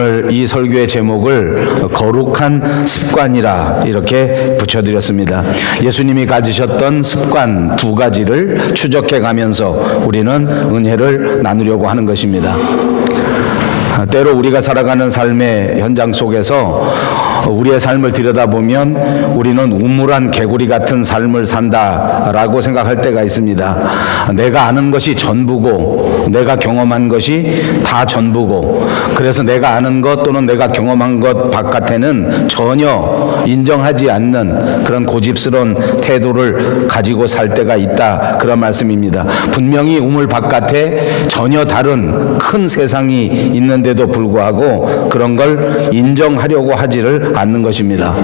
오늘 이 설교의 제목을 거룩한 습관이라 이렇게 붙여드렸습니다. 예수님이 가지셨던 습관 두 가지를 추적해 가면서 우리는 은혜를 나누려고 하는 것입니다. 때로 우리가 살아가는 삶의 현장 속에서 우리의 삶을 들여다보면 우리는 우물한 개구리 같은 삶을 산다라고 생각할 때가 있습니다. 내가 아는 것이 전부고 내가 경험한 것이 다 전부고, 그래서 내가 아는 것 또는 내가 경험한 것 바깥에는 전혀 인정하지 않는 그런 고집스러운 태도를 가지고 살 때가 있다, 그런 말씀입니다. 분명히 우물 바깥에 전혀 다른 큰 세상이 있는데도 불구하고 그런 걸 인정하려고 하지를 않는 것입니다.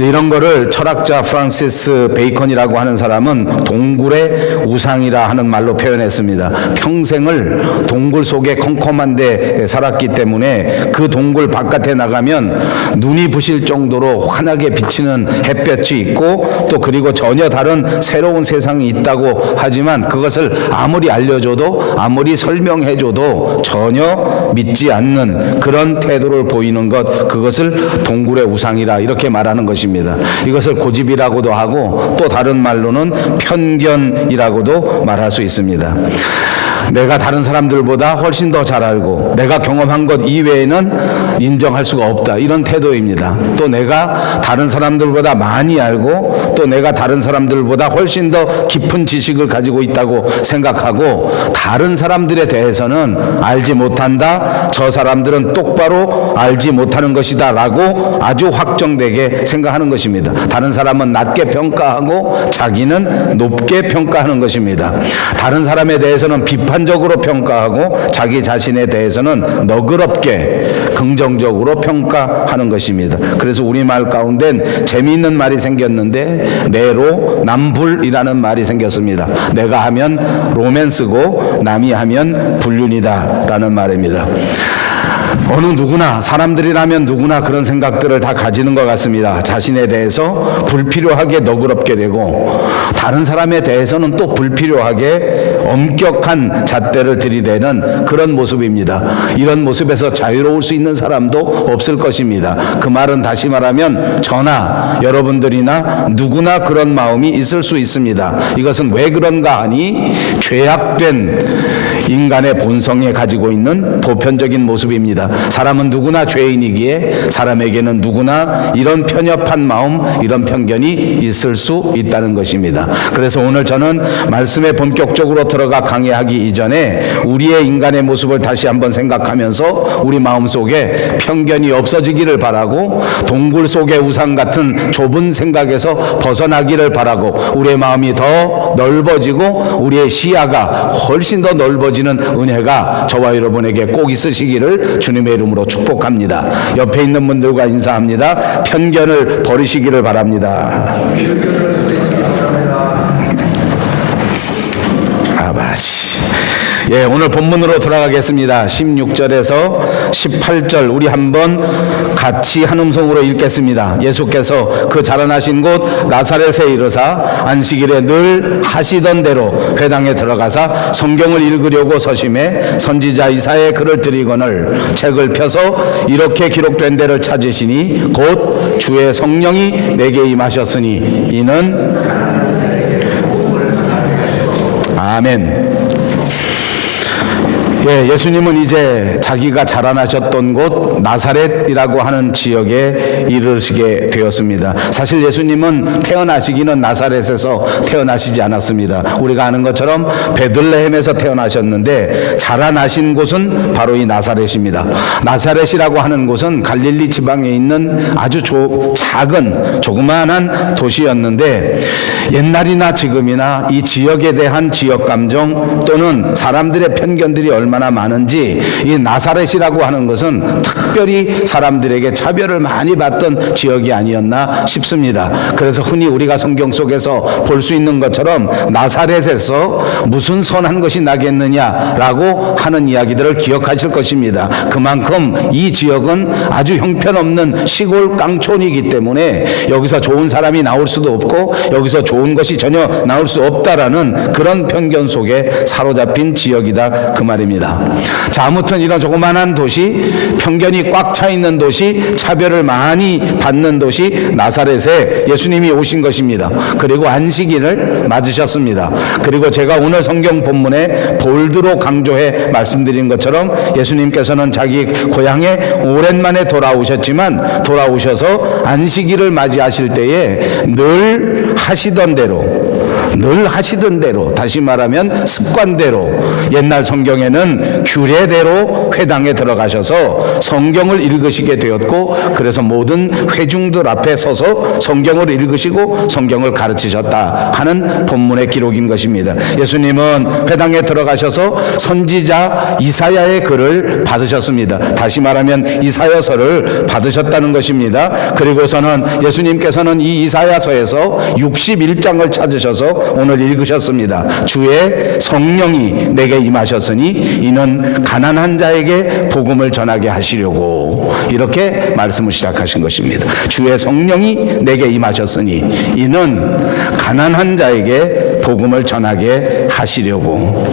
이런 거를 철학자 프란시스 베이컨이라고 하는 사람은 동굴의 우상이라 하는 말로 표현했습니다. 평생을 동굴 속에 컴컴한 데 살았기 때문에 그 동굴 바깥에 나가면 눈이 부실 정도로 환하게 비치는 햇볕이 있고, 또 그리고 전혀 다른 새로운 세상이 있다고 하지만 그것을 아무리 알려줘도 아무리 설명해줘도 전혀 믿지 않는 그런 태도를 보이는 것, 그것을 동굴의 우상이라 이렇게 말하는 것입니다. 이것을 고집이라고도 하고 또 다른 말로는 편견이라고도 말할 수 있습니다. 내가 다른 사람들보다 훨씬 더 잘 알고 내가 경험한 것 이외에는 인정할 수가 없다, 이런 태도입니다. 또 내가 다른 사람들보다 많이 알고 또 내가 다른 사람들보다 훨씬 더 깊은 지식을 가지고 있다고 생각하고, 다른 사람들에 대해서는 알지 못한다, 저 사람들은 똑바로 알지 못하는 것이다 라고 아주 확정되게 생각하는 것입니다. 다른 사람은 낮게 평가하고 자기는 높게 평가하는 것입니다. 다른 사람에 대해서는 비판적으로 평가하고 자기 자신에 대해서는 너그럽게 긍정적으로 평가하는 것입니다. 그래서 우리말 가운데는 재미있는 말이 생겼는데 내로남불이라는 말이 생겼습니다. 내가 하면 로맨스고 남이 하면 불륜이다 라는 말입니다. 어느 누구나, 사람들이라면 누구나 그런 생각들을 다 가지는 것 같습니다. 자신에 대해서 불필요하게 너그럽게 되고 다른 사람에 대해서는 또 불필요하게 엄격한 잣대를 들이대는 그런 모습입니다. 이런 모습에서 자유로울 수 있는 사람도 없을 것입니다. 그 말은 다시 말하면 저나 여러분들이나 누구나 그런 마음이 있을 수 있습니다. 이것은 왜 그런가 하니 죄악된 인간의 본성에 가지고 있는 보편적인 모습입니다. 사람은 누구나 죄인이기에 사람에게는 누구나 이런 편협한 마음, 이런 편견이 있을 수 있다는 것입니다. 그래서 오늘 저는 말씀에 본격적으로 들어가 강의하기 이전에 우리의 인간의 모습을 다시 한번 생각하면서 우리 마음속에 편견이 없어지기를 바라고 동굴 속의 우상 같은 좁은 생각에서 벗어나기를 바라고 우리의 마음이 더 넓어지고 우리의 시야가 훨씬 더 넓어지는 은혜가 저와 여러분에게 꼭 있으시기를 주님의 이름으로 축복합니다. 옆에 있는 분들과 인사합니다. 편견을 버리시기를 바랍니다. 아바지. 예, 오늘 본문으로 들어가겠습니다. 16절에서 18절 우리 한번 같이 한 음성으로 읽겠습니다. 예수께서 그 자라나신 곳 나사렛에 이르사 안식일에 늘 하시던 대로 회당에 들어가사 성경을 읽으려고 서심해 선지자 이사야의 글을 들이거늘 책을 펴서 이렇게 기록된 데를 찾으시니 곧 주의 성령이 내게 임하셨으니 이는 아멘. 예, 예수님은 이제 자기가 자라나셨던 곳 나사렛이라고 하는 지역에 이르시게 되었습니다. 사실 예수님은 태어나시기는 나사렛에서 태어나시지 않았습니다. 우리가 아는 것처럼 베들레헴에서 태어나셨는데 자라나신 곳은 바로 이 나사렛입니다. 나사렛이라고 하는 곳은 갈릴리 지방에 있는 아주 작은 조그마한 도시였는데 옛날이나 지금이나 이 지역에 대한 지역 감정 또는 사람들의 편견들이 얼마나 많은지 이 나사렛이라고 하는 것은 특별히 사람들에게 차별을 많이 받던 지역이 아니었나 싶습니다. 그래서 흔히 우리가 성경 속에서 볼 수 있는 것처럼 나사렛에서 무슨 선한 것이 나겠느냐라고 하는 이야기들을 기억하실 것입니다. 그만큼 이 지역은 아주 형편없는 시골 깡촌이기 때문에 여기서 좋은 사람이 나올 수도 없고 여기서 좋은 것이 전혀 나올 수 없다라는 그런 편견 속에 사로잡힌 지역이다 그 말입니다. 있습니다. 자, 아무튼 이런 조그만한 도시, 편견이 꽉 차 있는 도시, 차별을 많이 받는 도시 나사렛에 예수님이 오신 것입니다. 그리고 안식일을 맞으셨습니다. 그리고 제가 오늘 성경 본문에 볼드로 강조해 말씀드린 것처럼 예수님께서는 자기 고향에 오랜만에 돌아오셨지만 돌아오셔서 안식일을 맞이하실 때에 늘 하시던 대로, 다시 말하면 습관대로, 옛날 성경에는 규례대로 회당에 들어가셔서 성경을 읽으시게 되었고, 그래서 모든 회중들 앞에 서서 성경을 읽으시고 성경을 가르치셨다 하는 본문의 기록인 것입니다. 예수님은 회당에 들어가셔서 선지자 이사야의 글을 받으셨습니다. 다시 말하면 이사야서를 받으셨다는 것입니다. 그리고서는 예수님께서는 이 이사야서에서 61장을 찾으셔서 오늘 읽으셨습니다. 주의 성령이 내게 임하셨으니 이는 가난한 자에게 복음을 전하게 하시려고, 이렇게 말씀을 시작하신 것입니다. 주의 성령이 내게 임하셨으니 이는 가난한 자에게 복음을 전하게 하시려고.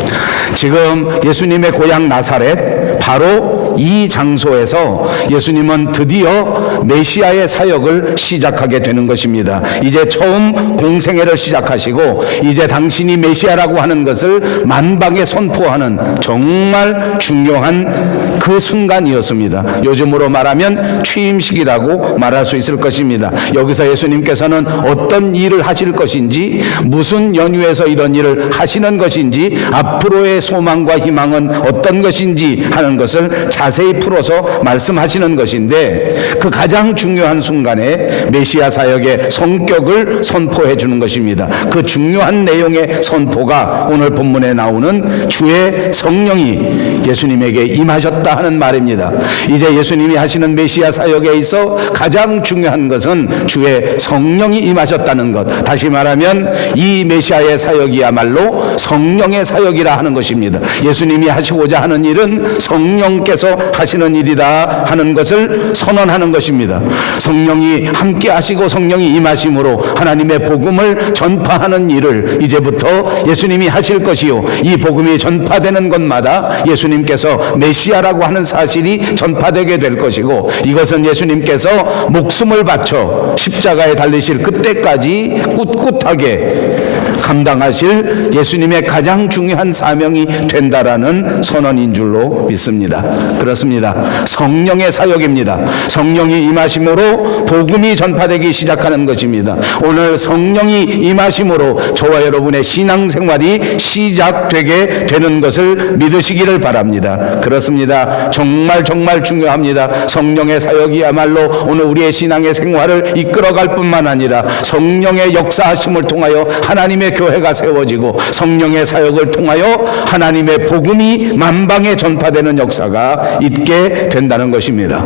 지금 예수님의 고향 나사렛, 바로 이 장소에서 예수님은 드디어 메시아의 사역을 시작하게 되는 것입니다. 이제 처음 공생애를 시작하시고 이제 당신이 메시아라고 하는 것을 만방에 선포하는 정말 중요한 그 순간이었습니다. 요즘으로 말하면 취임식이라고 말할 수 있을 것입니다. 여기서 예수님께서는 어떤 일을 하실 것인지, 무슨 연유에서 이런 일을 하시는 것인지, 앞으로의 소망과 희망은 어떤 것인지 하는 것을 자세히 풀어서 말씀하시는 것인데, 그 가장 중요한 순간에 메시아 사역의 성격을 선포해 주는 것입니다. 그 중요한 내용의 선포가 오늘 본문에 나오는 주의 성령이 예수님에게 임하셨다 하는 말입니다. 이제 예수님이 하시는 메시아 사역에 있어 가장 중요한 것은 주의 성령이 임하셨다는 것. 다시 말하면 이 메시아의 사역이야말로 성령의 사역이라 하는 것입니다. 예수님이 하시고자 하는 일은 성령께서 하시는 일이다 하는 것을 선언하는 것입니다. 성령이 함께 하시고 성령이 임하심으로 하나님의 복음을 전파하는 일을 이제부터 예수님이 하실 것이요, 이 복음이 전파되는 곳마다 예수님께서 메시아라고 하는 사실이 전파되게 될 것이고, 이것은 예수님께서 목숨을 바쳐 십자가에 달리실 그때까지 꿋꿋하게 감당하실 예수님의 가장 중요한 사명이 된다라는 선언인 줄로 믿습니다. 그렇습니다. 성령의 사역입니다. 성령이 임하심으로 복음이 전파되기 시작하는 것입니다. 오늘 성령이 임하심으로 저와 여러분의 신앙생활이 시작되게 되는 것을 믿으시기를 바랍니다. 그렇습니다. 정말 중요합니다. 성령의 사역이야말로 오늘 우리의 신앙의 생활을 이끌어갈 뿐만 아니라 성령의 역사하심을 통하여 하나님의 교회가 세워지고 성령의 사역을 통하여 하나님의 복음이 만방에 전파되는 역사가 있게 된다는 것입니다.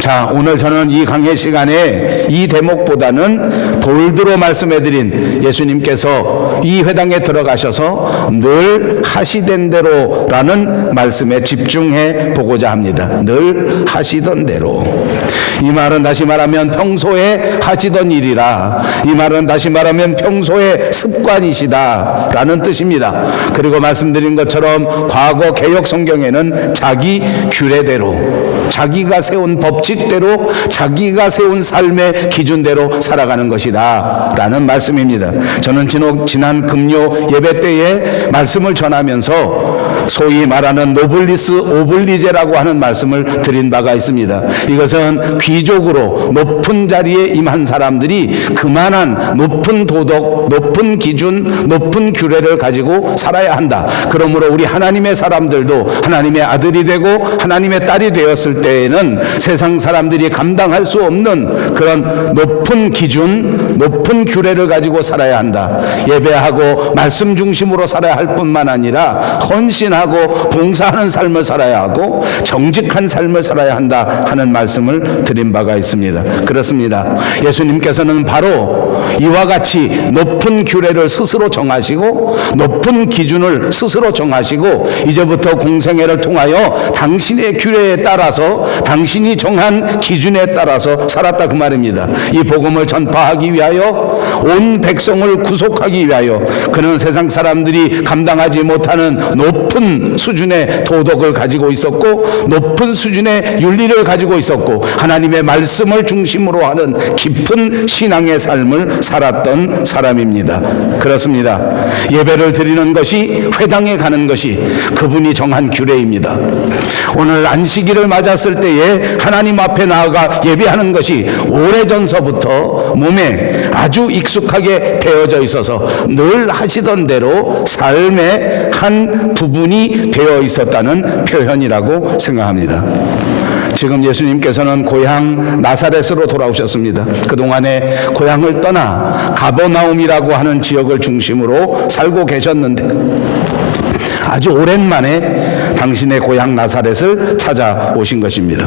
자, 오늘 저는 이 강해 시간에 이 대목보다는 볼드로 말씀해드린 예수님께서 이 회당에 들어가셔서 늘 하시던 대로라는 말씀에 집중해 보고자 합니다. 늘 하시던 대로. 이 말은 다시 말하면 평소에 하시던 일이라, 이 말은 다시 말하면 평소의 습관이시다라는 뜻입니다. 그리고 말씀드린 것처럼 과거 개역 성경에는 자기 규례대로, 자기가 세운 법칙대로, 자기가 세운 삶의 기준대로 살아가는 것이다 라는 말씀입니다. 저는 지난 금요 예배 때에 말씀을 전하면서 소위 말하는 노블리스 오블리제라고 하는 말씀을 드린 바가 있습니다. 이것은 귀족으로 높은 자리에 임한 사람들이 그만한 높은 도덕, 높은 기준, 높은 규례를 가지고 살아야 한다. 그러므로 우리 하나님의 사람들도 하나님의 아들이 되고 하나님의 딸이 되었을 때에는 세상 사람들이 감당할 수 없는 그런 높은 기준, 높은 규례를 가지고 살아야 한다. 예배하고 말씀 중심으로 살아야 할 뿐만 아니라 헌신하고 봉사하는 삶을 살아야 하고 정직한 삶을 살아야 한다 하는 말씀을 드린 바가 있습니다. 그렇습니다. 예수님께서는 바로 이와 같이 높은 규례를 스스로 정하시고 높은 기준을 스스로 정하시고 이제부터 공생애를 통하여 당신의 규례에 따라서 당신이 정한 정한 기준에 따라서 살았다 그 말입니다. 이 복음을 전파하기 위하여, 온 백성을 구속하기 위하여 그는 세상 사람들이 감당하지 못하는 높은 수준의 도덕을 가지고 있었고, 높은 수준의 윤리를 가지고 있었고, 하나님의 말씀을 중심으로 하는 깊은 신앙의 삶을 살았던 사람입니다. 그렇습니다. 예배를 드리는 것이, 회당에 가는 것이 그분이 정한 규례입니다. 오늘 안식일을 맞았을 때에 하나님 앞에 나아가 예배하는 것이 오래전서부터 몸에 아주 익숙하게 배어져 있어서 늘 하시던 대로 삶의 한 부분이 되어 있었다는 표현이라고 생각합니다. 지금 예수님께서는 고향 나사렛으로 돌아오셨습니다. 그동안에 고향을 떠나 가버나움이라고 하는 지역을 중심으로 살고 계셨는데 아주 오랜만에 당신의 고향 나사렛을 찾아오신 것입니다.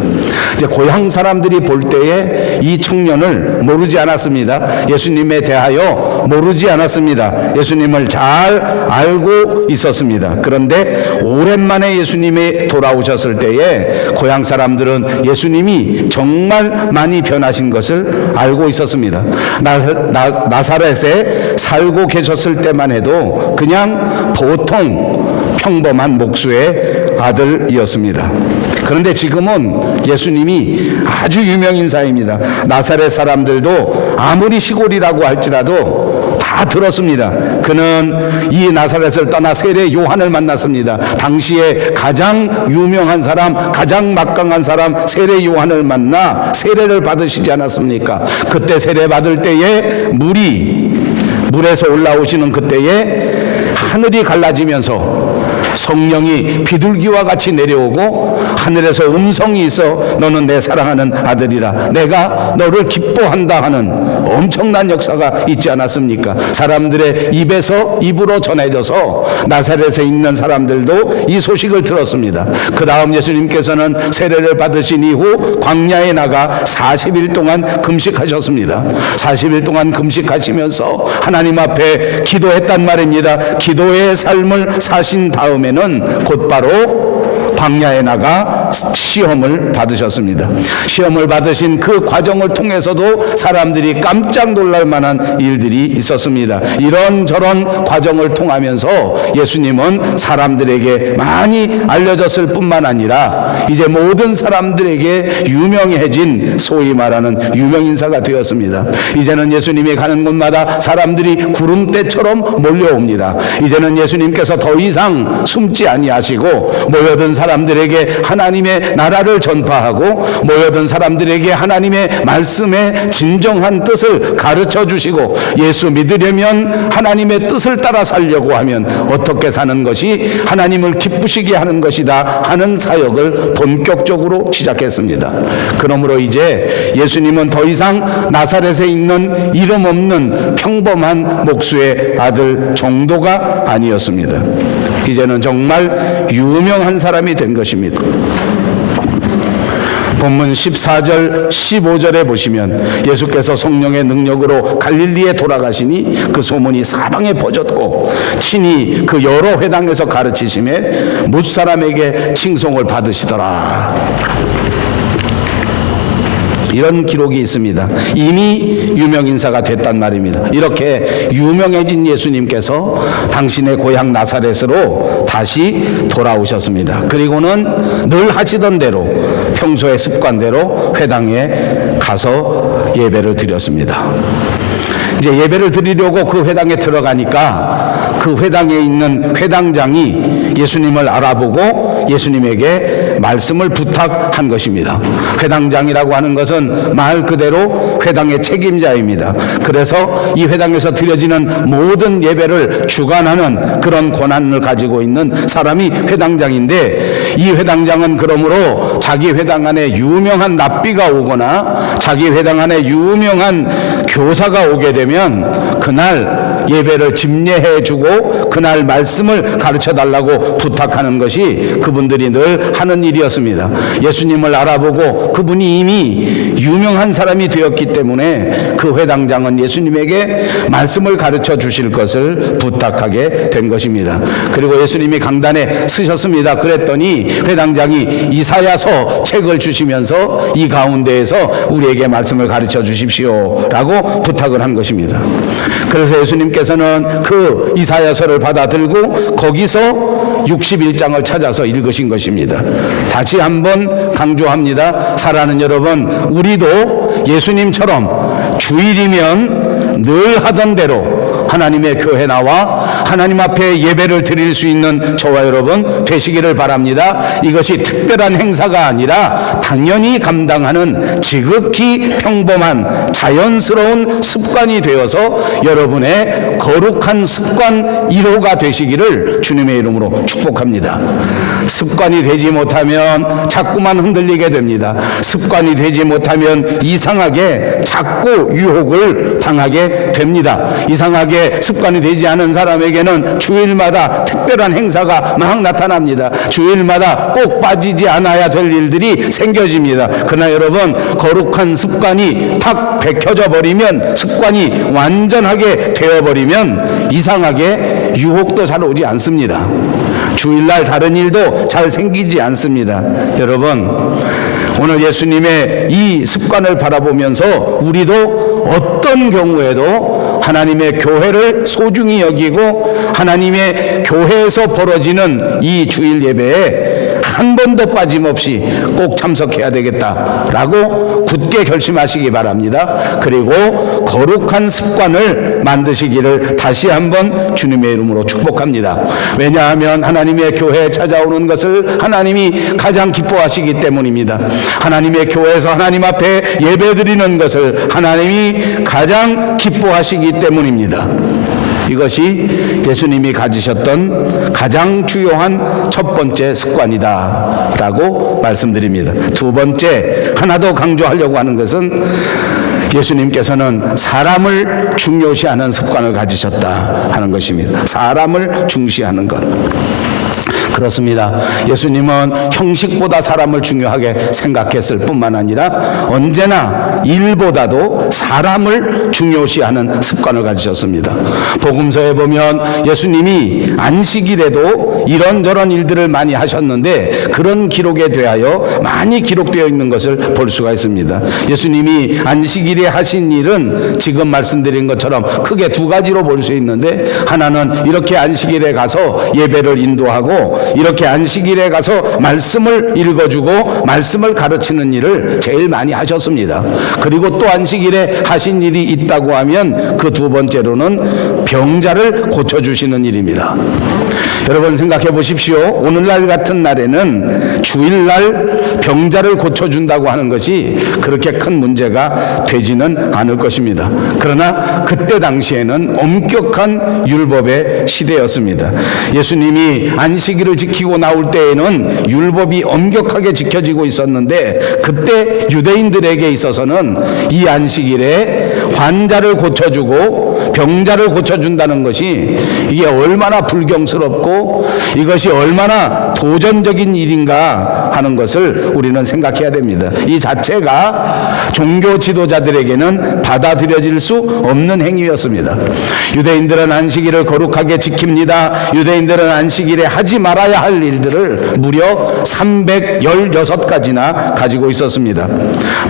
이제 고향 사람들이 볼 때에 이 청년을 모르지 않았습니다. 예수님에 대하여 모르지 않았습니다. 예수님을 잘 알고 있었습니다. 그런데 오랜만에 예수님이 돌아오셨을 때에 고향 사람들은 예수님이 정말 많이 변하신 것을 알고 있었습니다. 나사렛에 살고 계셨을 때만 해도 그냥 보통 평범한 목수의 아들이었습니다. 그런데 지금은 예수님이 아주 유명인사입니다. 나사렛 사람들도 아무리 시골이라고 할지라도 다 들었습니다. 그는 이 나사렛을 떠나 세례 요한을 만났습니다. 당시에 가장 유명한 사람, 가장 막강한 사람 세례 요한을 만나 세례를 받으시지 않았습니까? 그때 세례 받을 때에 물에서 올라오시는 그때에 하늘이 갈라지면서 성령이 비둘기와 같이 내려오고 하늘에서 음성이 있어 너는 내 사랑하는 아들이라, 내가 너를 기뻐한다 하는 엄청난 역사가 있지 않았습니까? 사람들의 입으로 전해져서 나사렛에 있는 사람들도 이 소식을 들었습니다. 그 다음 예수님께서는 세례를 받으신 이후 광야에 나가 40일 동안 금식하셨습니다. 40일 동안 금식하시면서 하나님 앞에 기도했단 말입니다. 기도의 삶을 사신 다음에는 곧바로 광야에 나가 시험을 받으셨습니다. 시험을 받으신 그 과정을 통해서도 사람들이 깜짝 놀랄 만한 일들이 있었습니다. 이런저런 과정을 통하면서 예수님은 사람들에게 많이 알려졌을 뿐만 아니라 이제 모든 사람들에게 유명해진 소위 말하는 유명인사가 되었습니다. 이제는 예수님이 가는 곳마다 사람들이 구름대처럼 몰려옵니다. 이제는 예수님께서 더 이상 숨지 아니하시고 모여든 사람들에게 하나님의 나라를 전파하고 모여든 사람들에게 하나님의 말씀의 진정한 뜻을 가르쳐 주시고, 예수 믿으려면 하나님의 뜻을 따라 살려고 하면 어떻게 사는 것이 하나님을 기쁘시게 하는 것이다 하는 사역을 본격적으로 시작했습니다. 그러므로 이제 예수님은 더 이상 나사렛에 있는 이름 없는 평범한 목수의 아들 정도가 아니었습니다. 이제는 정말 유명한 사람이 된 것입니다. 본문 14절 15절에 보시면 예수께서 성령의 능력으로 갈릴리에 돌아가시니 그 소문이 사방에 퍼졌고 친히 그 여러 회당에서 가르치심에 뭇사람에게 칭송을 받으시더라. 이런 기록이 있습니다. 이미 유명인사가 됐단 말입니다. 이렇게 유명해진 예수님께서 당신의 고향 나사렛으로 다시 돌아오셨습니다. 그리고는 늘 하시던 대로 평소의 습관대로 회당에 가서 예배를 드렸습니다. 이제 예배를 드리려고 그 회당에 들어가니까 그 회당에 있는 회당장이 예수님을 알아보고 예수님에게 말씀을 부탁한 것입니다. 회당장이라고 하는 것은 말 그대로 회당의 책임자입니다. 그래서 이 회당에서 드려지는 모든 예배를 주관하는 그런 권한을 가지고 있는 사람이 회당장인데, 이 회당장은 그러므로 자기 회당 안에 유명한 랍비가 오거나 자기 회당 안에 유명한 교사가 오게 되면 그날 예배를 집례해주고 그날 말씀을 가르쳐달라고 부탁하는 것이 그분들이 늘 하는 일이었습니다. 예수님을 알아보고 그분이 이미 유명한 사람이 되었기 때문에 그 회당장은 예수님에게 말씀을 가르쳐 주실 것을 부탁하게 된 것입니다. 그리고 예수님이 강단에 서셨습니다. 그랬더니 회당장이 이사야서 책을 주시면서 이 가운데에서 우리에게 말씀을 가르쳐 주십시오 라고 부탁을 한 것입니다. 그래서 예수님께서는 그 이사야서를 받아들고 거기서 61장을 찾아서 읽으신 것입니다. 다시 한번 강조합니다. 사랑하는 여러분, 우리도 예수님처럼 주일이면 늘 하던 대로 하나님의 교회 나와 하나님 앞에 예배를 드릴 수 있는 저와 여러분 되시기를 바랍니다. 이것이 특별한 행사가 아니라 당연히 감당하는 지극히 평범한 자연스러운 습관이 되어서 여러분의 거룩한 습관 1호가 되시기를 주님의 이름으로 축복합니다. 습관이 되지 못하면 자꾸만 흔들리게 됩니다. 습관이 되지 못하면 이상하게 자꾸 유혹을 당하게 됩니다. 이상하게 습관이 되지 않은 사람에게는 주일마다 특별한 행사가 막 나타납니다. 주일마다 꼭 빠지지 않아야 될 일들이 생겨집니다. 그러나 여러분, 거룩한 습관이 탁 베껴져 버리면, 습관이 완전하게 되어버리면 이상하게 유혹도 잘 오지 않습니다. 주일날 다른 일도 잘 생기지 않습니다. 여러분, 오늘 예수님의 이 습관을 바라보면서 우리도 어떤 경우에도 하나님의 교회를 소중히 여기고 하나님의 교회에서 벌어지는 이 주일 예배에 한 번도 빠짐없이 꼭 참석해야 되겠다라고 굳게 결심하시기 바랍니다. 그리고 거룩한 습관을 만드시기를 다시 한번 주님의 이름으로 축복합니다. 왜냐하면 하나님의 교회에 찾아오는 것을 하나님이 가장 기뻐하시기 때문입니다. 하나님의 교회에서 하나님 앞에 예배드리는 것을 하나님이 가장 기뻐하시기 때문입니다. 이것이 예수님이 가지셨던 가장 주요한 첫 번째 습관이다 라고 말씀드립니다. 두 번째, 하나 더 강조하려고 하는 것은 예수님께서는 사람을 중요시하는 습관을 가지셨다 하는 것입니다. 사람을 중시하는 것. 그렇습니다. 예수님은 형식보다 사람을 중요하게 생각했을 뿐만 아니라 언제나 일보다도 사람을 중요시하는 습관을 가지셨습니다. 복음서에 보면 예수님이 안식일에도 이런저런 일들을 많이 하셨는데 그런 기록에 대하여 많이 기록되어 있는 것을 볼 수가 있습니다. 예수님이 안식일에 하신 일은 지금 말씀드린 것처럼 크게 두 가지로 볼 수 있는데, 하나는 이렇게 안식일에 가서 예배를 인도하고 이렇게 안식일에 가서 말씀을 읽어주고 말씀을 가르치는 일을 제일 많이 하셨습니다. 그리고 또 안식일에 하신 일이 있다고 하면 그 두 번째로는 병자를 고쳐주시는 일입니다. 여러분 생각해 보십시오. 오늘날 같은 날에는 주일날 병자를 고쳐준다고 하는 것이 그렇게 큰 문제가 되지는 않을 것입니다. 그러나 그때 당시에는 엄격한 율법의 시대였습니다. 예수님이 안식일을 지키고 나올 때에는 율법이 엄격하게 지켜지고 있었는데, 그때 유대인들에게 있어서는 이 안식일에 환자를 고쳐주고 병자를 고쳐준다는 것이 이게 얼마나 불경스럽고 이것이 얼마나 도전적인 일인가 하는 것을 우리는 생각해야 됩니다. 이 자체가 종교 지도자들에게는 받아들여질 수 없는 행위였습니다. 유대인들은 안식일을 거룩하게 지킵니다. 유대인들은 안식일에 하지 말아야 할 일들을 무려 316가지나 가지고 있었습니다.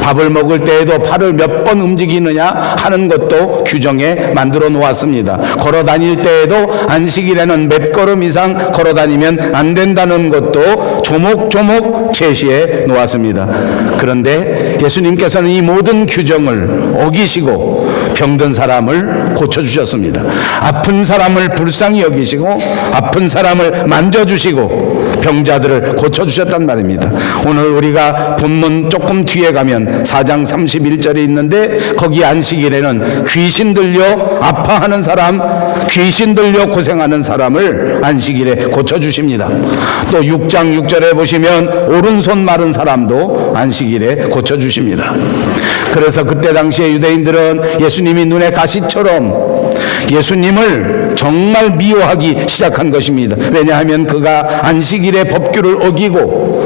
밥을 먹을 때에도 팔을 몇 번 움직이느냐 하는 것도 규정에 만들어 놓았습니다. 걸어 다닐 때에도 안식일에는 몇 걸음 이상 걸어 다니면 안 된다는 것도 조목조목 제시해 놓았습니다. 그런데 예수님께서는 이 모든 규정을 어기시고 병든 사람을 고쳐주셨습니다. 아픈 사람을 불쌍히 여기시고 아픈 사람을 만져주시고 병자들을 고쳐주셨단 말입니다. 오늘 우리가 본문 조금 뒤에 가면 4장 31절에 있는데, 거기 안식일 안식일에는 귀신 들려 아파하는 사람, 귀신 들려 고생하는 사람을 안식일에 고쳐주십니다. 또 6장 6절에 보시면 오른손 마른 사람도 안식일에 고쳐주십니다. 그래서 그때 당시에 유대인들은 예수님이 눈에 가시처럼 예수님을 정말 미워하기 시작한 것입니다. 왜냐하면 그가 안식일의 법규를 어기고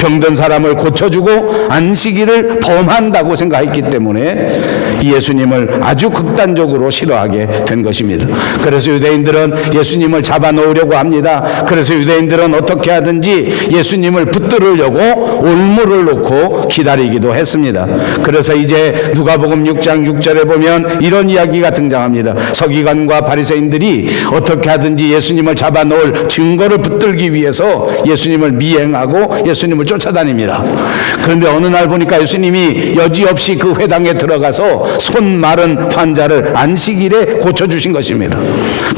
병든 사람을 고쳐주고 안식일을 범한다고 생각했기 때문에 예수님을 아주 극단적으로 싫어하게 된 것입니다. 그래서 유대인들은 예수님을 잡아놓으려고 합니다. 그래서 유대인들은 어떻게 하든지 예수님을 붙들으려고 올무를 놓고 기다리기도 했습니다. 그래서 이제 누가복음 6장 6절에 보면 이런 이야기가 등장합니다. 서기관과 바리새인들이 어떻게 하든지 예수님을 잡아놓을 증거를 붙들기 위해서 예수님을 미행하고 예수님을 쫓아다닙니다. 그런데 어느 날 보니까 예수님이 여지없이 그 회당에 들어가서 손 마른 환자를 안식일에 고쳐주신 것입니다.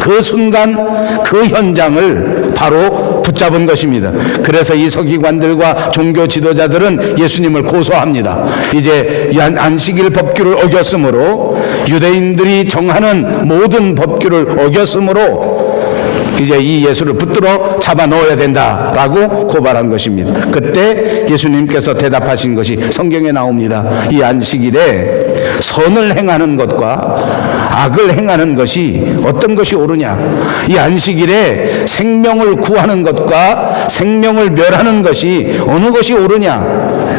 그 순간 그 현장을 바로 붙잡은 것입니다. 그래서 이 서기관들과 종교 지도자들은 예수님을 고소합니다. 이제 안식일 법규를 어겼으므로, 유대인들이 정하는 모든 법규를 어겼으므로 이제 이 예수를 붙들어 잡아 넣어야 된다라고 고발한 것입니다. 그때 예수님께서 대답하신 것이 성경에 나옵니다. 이 안식일에 선을 행하는 것과 악을 행하는 것이 어떤 것이 옳으냐? 이 안식일에 생명을 구하는 것과 생명을 멸하는 것이 어느 것이 옳으냐?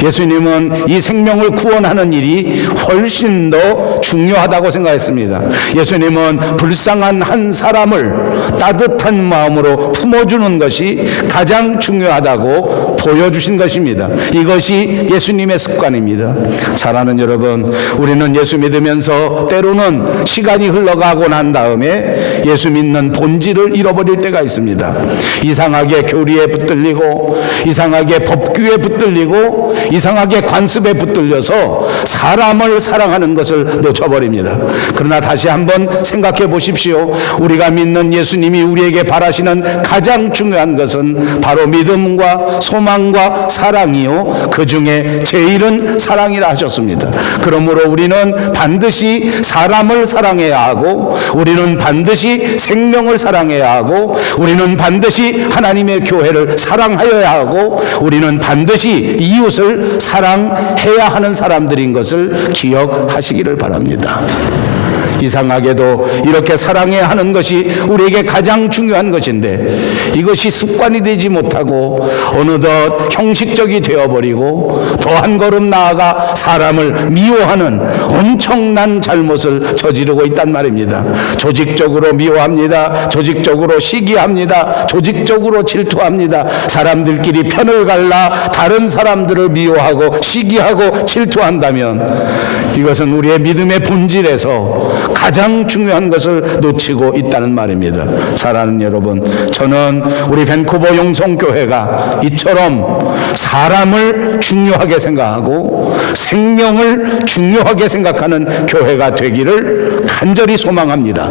예수님은 이 생명을 구원하는 일이 훨씬 더 중요하다고 생각했습니다. 예수님은 불쌍한 한 사람을 따뜻한 마음으로 품어주는 것이 가장 중요하다고 보여주신 것입니다. 이것이 예수님의 습관입니다. 사랑하는 여러분, 우리는 예수 믿으면서 때로는 시간이 흘러가고 난 다음에 예수 믿는 본질을 잃어버릴 때가 있습니다. 이상하게 교리에 붙들리고, 이상하게 법규에 붙들리고, 이상하게 관습에 붙들려서 사람을 사랑하는 것을 놓쳐버립니다. 그러나 다시 한번 생각해 보십시오. 우리가 믿는 예수님이 우리에게 바라시는 가장 중요한 것은 바로 믿음과 소망과 사랑이요, 그 중에 제일은 사랑이라 하셨습니다. 그러므로 우리는 반드시 사람을 사랑해야 하고, 우리는 반드시 생명을 사랑해야 하고, 우리는 반드시 하나님의 교회를 사랑하여야 하고, 우리는 반드시 이웃을 사랑해야 하는 사람들인 것을 기억하시기를 바랍니다. 이상하게도 이렇게 사랑해야 하는 것이 우리에게 가장 중요한 것인데, 이것이 습관이 되지 못하고 어느덧 형식적이 되어버리고 더 한 걸음 나아가 사람을 미워하는 엄청난 잘못을 저지르고 있단 말입니다. 조직적으로 미워합니다. 조직적으로 시기합니다. 조직적으로 질투합니다. 사람들끼리 편을 갈라 다른 사람들을 미워하고 시기하고 질투한다면 이것은 우리의 믿음의 본질에서 가장 중요한 것을 놓치고 있다는 말입니다. 사랑하는 여러분, 저는 우리 밴쿠버 용성교회가 이처럼 사람을 중요하게 생각하고 생명을 중요하게 생각하는 교회가 되기를 간절히 소망합니다.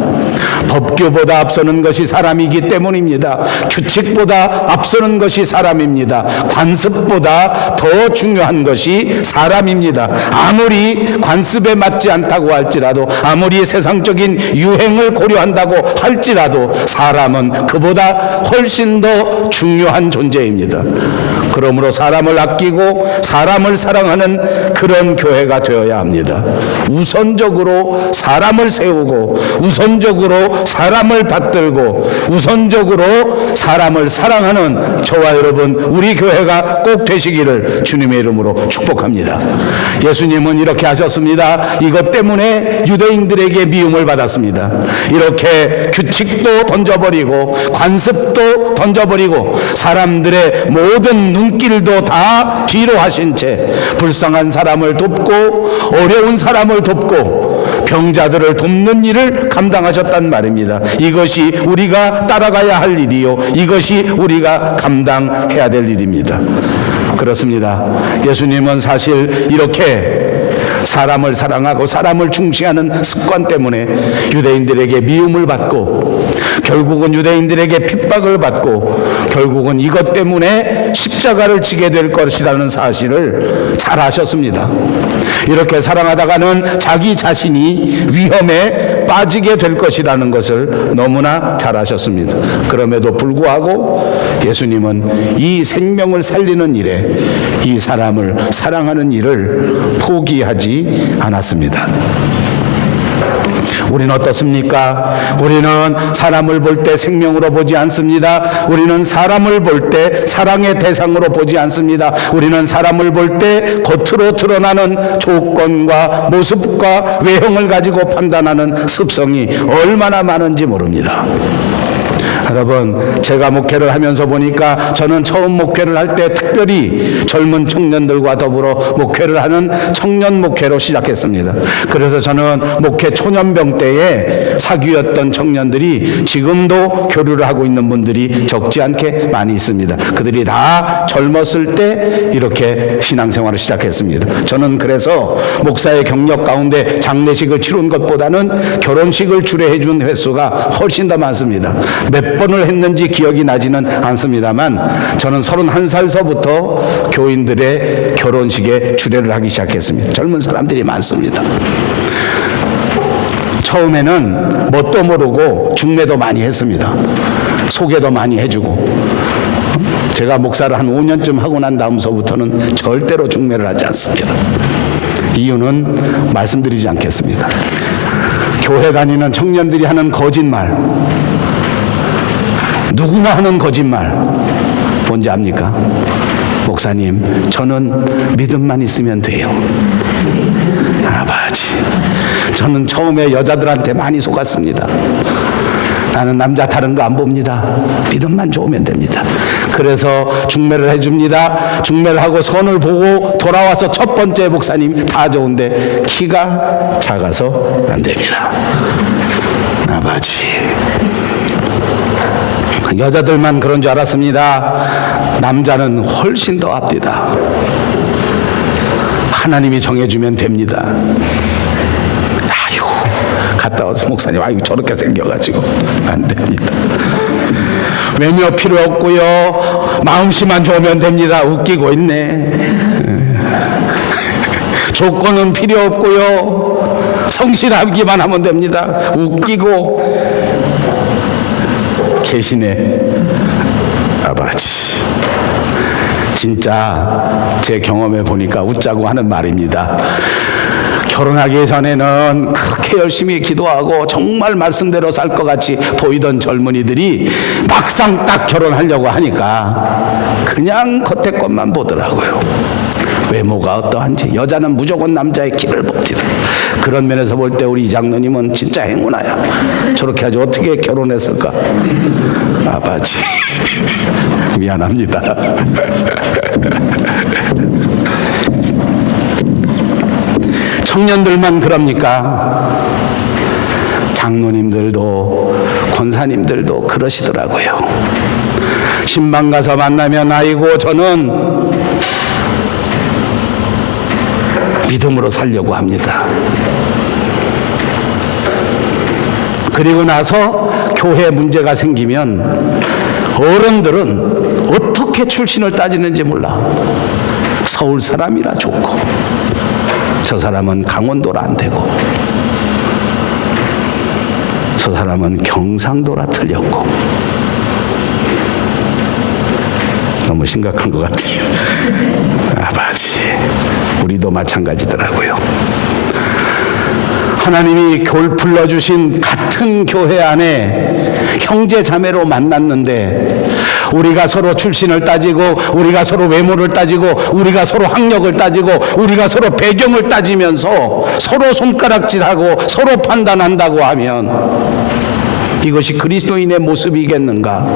법규보다 앞서는 것이 사람이기 때문입니다. 규칙보다 앞서는 것이 사람입니다. 관습보다 더 중요한 것이 사람입니다. 아무리 관습에 맞지 않다고 할지라도, 아무리 세상적인 유행을 고려한다고 할지라도 사람은 그보다 훨씬 더 중요한 존재입니다. 그러므로 사람을 아끼고 사람을 사랑하는 그런 교회가 되어야 합니다. 우선적으로 사람을 세우고, 우선적으로 사람을 받들고, 우선적으로 사람을 사랑하는 저와 여러분, 우리 교회가 꼭 되시기를 주님의 이름으로 축복합니다. 예수님은 이렇게 하셨습니다. 이것 때문에 유대인들에게 미움을 받았습니다. 이렇게 규칙도 던져버리고 관습도 던져버리고 사람들의 모든 눈길도 다 뒤로 하신 채 불쌍한 사람을 돕고 어려운 사람을 돕고 병자들을 돕는 일을 감당하셨단 말입니다. 이것이 우리가 따라가야 할 일이요, 이것이 우리가 감당해야 될 일입니다. 그렇습니다. 예수님은 사실 이렇게 사람을 사랑하고 사람을 중시하는 습관 때문에 유대인들에게 미움을 받고 결국은 유대인들에게 핍박을 받고 결국은 이것 때문에 십자가를 지게 될 것이라는 사실을 잘 아셨습니다. 이렇게 사랑하다가는 자기 자신이 위험에 빠지게 될 것이라는 것을 너무나 잘 아셨습니다. 그럼에도 불구하고 예수님은 이 생명을 살리는 일에, 이 사람을 사랑하는 일을 포기하지 않았습니다. 우리는 어떻습니까? 우리는 사람을 볼 때 생명으로 보지 않습니다. 우리는 사람을 볼 때 사랑의 대상으로 보지 않습니다. 우리는 사람을 볼 때 겉으로 드러나는 조건과 모습과 외형을 가지고 판단하는 습성이 얼마나 많은지 모릅니다. 여러분, 제가 목회를 하면서 보니까 저는 처음 목회를 할 때 특별히 젊은 청년들과 더불어 목회를 하는 청년 목회로 시작했습니다. 그래서 저는 목회 초년병 때에 사귀었던 청년들이 지금도 교류를 하고 있는 분들이 적지 않게 많이 있습니다. 그들이 다 젊었을 때 이렇게 신앙생활을 시작했습니다. 저는 그래서 목사의 경력 가운데 장례식을 치른 것보다는 결혼식을 주례해 준 횟수가 훨씬 더 많습니다. 몇 번을 했는지 기억이 나지는 않습니다만 저는 31살서부터 교인들의 결혼식에 주례를 하기 시작했습니다. 젊은 사람들이 많습니다. 처음에는 뭣도 모르고 중매도 많이 했습니다. 소개도 많이 해주고, 제가 목사를 한 5년쯤 하고 난 다음서부터는 절대로 중매를 하지 않습니다. 이유는 말씀드리지 않겠습니다. 교회 다니는 청년들이 하는 거짓말, 누구나 하는 거짓말 뭔지 압니까? 목사님, 저는 믿음만 있으면 돼요. 아버지, 저는 처음에 여자들한테 많이 속았습니다. 나는 남자 다른 거 안 봅니다. 믿음만 좋으면 됩니다. 그래서 중매를 해줍니다. 중매를 하고 선을 보고 돌아와서 첫 번째 목사님 다 좋은데 키가 작아서 안 됩니다. 아버지, 여자들만 그런 줄 알았습니다. 남자는 훨씬 더 앞뒤다. 하나님이 정해주면 됩니다. 아이고, 갔다 와서 목사님, 아이고 저렇게 생겨가지고 안 됩니다. 외모 필요 없고요, 마음씨만 좋으면 됩니다. 웃기고 있네. 조건은 필요 없고요, 성실하기만 하면 됩니다. 웃기고 계시네. 아버지, 진짜 제 경험해 보니까 웃자고 하는 말입니다. 결혼하기 전에는 그렇게 열심히 기도하고 정말 말씀대로 살 것 같이 보이던 젊은이들이 막상 딱 결혼하려고 하니까 그냥 겉에 것만 보더라고요. 외모가 어떠한지. 여자는 무조건 남자의 키를 봅니다. 그런 면에서 볼 때 우리 이 장로님은 진짜 행운아야. 저렇게 하지 어떻게 결혼했을까? 아버지, 미안합니다. 청년들만 그럽니까? 장로님들도 권사님들도 그러시더라고요. 신방 가서 만나면 아이고 저는 믿음으로 살려고 합니다. 그리고 나서 교회 문제가 생기면 어른들은 어떻게 출신을 따지는지 몰라. 서울 사람이라 좋고, 저 사람은 강원도라 안 되고, 저 사람은 경상도라 틀렸고. 너무 심각한 것 같아요. 아버지, 우리도 마찬가지더라고요. 하나님이 불러주신 같은 교회 안에 형제 자매로 만났는데 우리가 서로 출신을 따지고, 우리가 서로 외모를 따지고, 우리가 서로 학력을 따지고, 우리가 서로 배경을 따지면서 서로 손가락질하고 서로 판단한다고 하면 이것이 그리스도인의 모습이겠는가?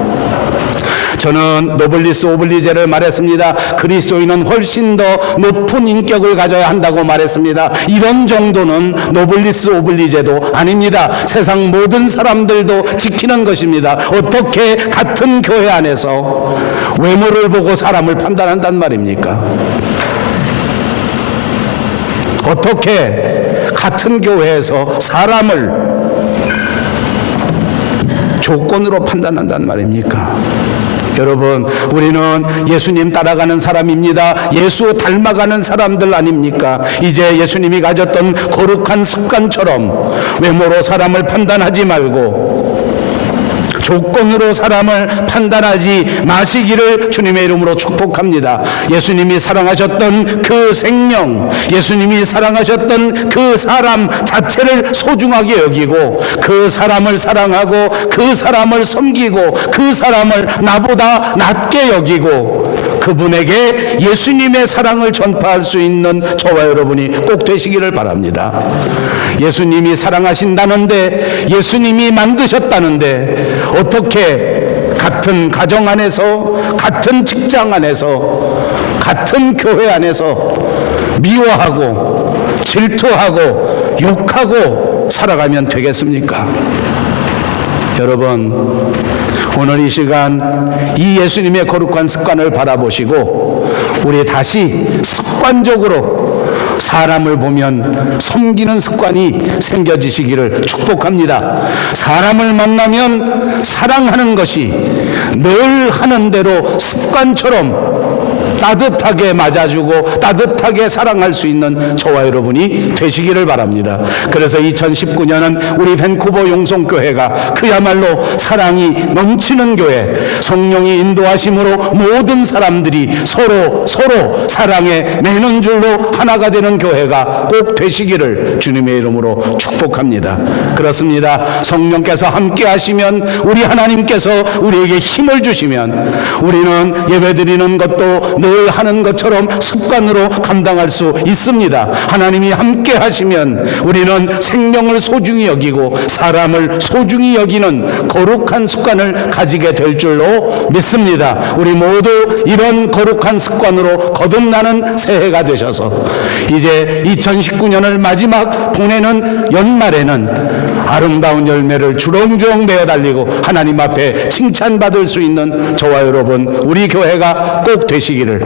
저는 노블리스 오블리제를 말했습니다. 그리스도인은 훨씬 더 높은 인격을 가져야 한다고 말했습니다. 이런 정도는 노블리스 오블리제도 아닙니다. 세상 모든 사람들도 지키는 것입니다. 어떻게 같은 교회 안에서 외모를 보고 사람을 판단한단 말입니까? 어떻게 같은 교회에서 사람을 조건으로 판단한단 말입니까? 여러분, 우리는 예수님 따라가는 사람입니다. 예수 닮아가는 사람들 아닙니까? 이제 예수님이 가졌던 거룩한 습관처럼 외모로 사람을 판단하지 말고 조건으로 사람을 판단하지 마시기를 주님의 이름으로 축복합니다. 예수님이 사랑하셨던 그 생명, 예수님이 사랑하셨던 그 사람 자체를 소중하게 여기고 그 사람을 사랑하고 그 사람을 섬기고 그 사람을 나보다 낮게 여기고 그분에게 예수님의 사랑을 전파할 수 있는 저와 여러분이 꼭 되시기를 바랍니다. 예수님이 사랑하신다는데, 예수님이 만드셨다는데 어떻게 같은 가정 안에서, 같은 직장 안에서, 같은 교회 안에서 미워하고 질투하고 욕하고 살아가면 되겠습니까? 여러분, 오늘 이 시간 이 예수님의 거룩한 습관을 바라보시고 우리 다시 습관적으로 사람을 보면 섬기는 습관이 생겨지시기를 축복합니다. 사람을 만나면 사랑하는 것이 늘 하는 대로 습관처럼 따뜻하게 맞아주고 따뜻하게 사랑할 수 있는 저와 여러분이 되시기를 바랍니다. 그래서 2019년은 우리 밴쿠버 용성교회가 그야말로 사랑이 넘치는 교회, 성령이 인도하심으로 모든 사람들이 서로 사랑에 매는 줄로 하나가 되는 교회가 꼭 되시기를 주님의 이름으로 축복합니다. 그렇습니다. 성령께서 함께 하시면, 우리 하나님께서 우리에게 힘을 주시면 우리는 예배드리는 것도 늘 하는 것처럼 습관으로 감당할 수 있습니다. 하나님이 함께 하시면 우리는 생명을 소중히 여기고 사람을 소중히 여기는 거룩한 습관을 가지게 될 줄로 믿습니다. 우리 모두 이런 거룩한 습관으로 거듭나는 새해가 되셔서 이제 2019년을 마지막 보내는 연말에는 아름다운 열매를 주렁주렁 매어 달리고 하나님 앞에 칭찬받을 수 있는 저와 여러분, 우리 교회가 꼭 되시기를